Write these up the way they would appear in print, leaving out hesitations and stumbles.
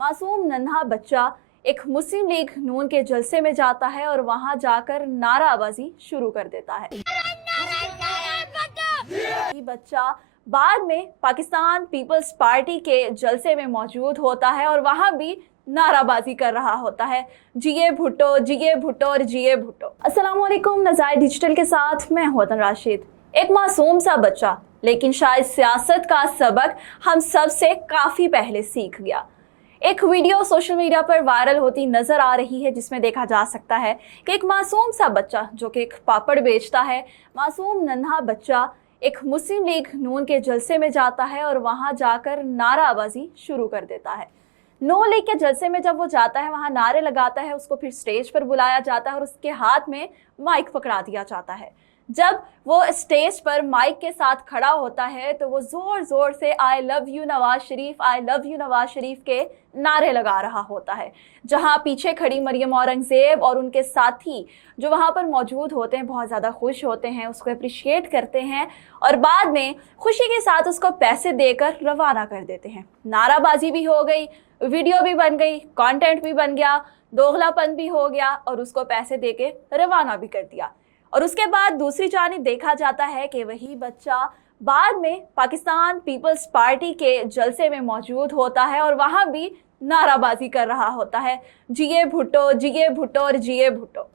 मासूम नन्हा बच्चा एक मुस्लिम लीग नून के जलसे में जाता है और वहां जाकर नाराबाजी शुरू कर देता है। ये बच्चा बाद में पाकिस्तान पीपल्स पार्टी के जलसे में मौजूद होता है और वहां भी नाराबाजी कर रहा होता है, जिए भुट्टो, जिए भुट्टो और जिए भुट्टो। अस्सलाम वालेकुम, नज़ायर डिजिटल के साथ मैं हूं वतन राशिद। एक मासूम सा बच्चा, लेकिन शायद सियासत का सबक हम सब से काफ़ी पहले सीख गया। एक वीडियो सोशल मीडिया पर वायरल होती नज़र आ रही है, जिसमें देखा जा सकता है कि एक मासूम सा बच्चा जो कि एक पापड़ बेचता है, मासूम नन्हा बच्चा एक मुस्लिम लीग नून के जलसे में जाता है और वहां जाकर नाराबाजी शुरू कर देता है। नून लीग के जलसे में जब वो जाता है, वहां नारे लगाता है, उसको फिर स्टेज पर बुलाया जाता है और उसके हाथ में माइक पकड़ा दिया जाता है। जब वो स्टेज पर माइक के साथ खड़ा होता है तो वो ज़ोर ज़ोर से I love you Nawaz Sharif, I love you Nawaz Sharif के नारे लगा रहा होता है। जहां पीछे खड़ी मरियम औरंगज़ेब और उनके साथी जो वहां पर मौजूद होते हैं बहुत ज़्यादा खुश होते हैं, उसको अप्रिशिएट करते हैं और बाद में खुशी के साथ उसको पैसे देकर रवाना कर देते हैं। नाराबाजी भी हो गई, वीडियो भी बन गई, कंटेंट भी बन गया, दोगलापन भी हो गया और उसको पैसे देके रवाना भी कर दिया। और उसके बाद दूसरी जानिब देखा जाता है कि वही बच्चा बाद में पाकिस्तान पीपल्स पार्टी के जलसे में मौजूद होता है और वहाँ भी नाराबाजी कर रहा होता है, जिए भुट्टो, जिए भुट्टो और जिए भुट्टो।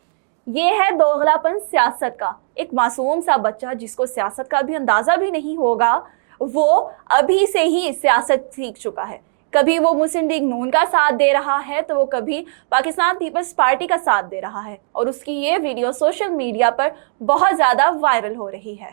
ये है दोगलापन सियासत का। एक मासूम सा बच्चा जिसको सियासत का भी अंदाज़ा भी नहीं होगा, वो अभी से ही सियासत सीख चुका है। कभी वो मुस्लिम लीग नून का साथ दे रहा है तो वो कभी पाकिस्तान पीपल्स पार्टी का साथ दे रहा है और उसकी ये वीडियो सोशल मीडिया पर बहुत ज़्यादा वायरल हो रही है।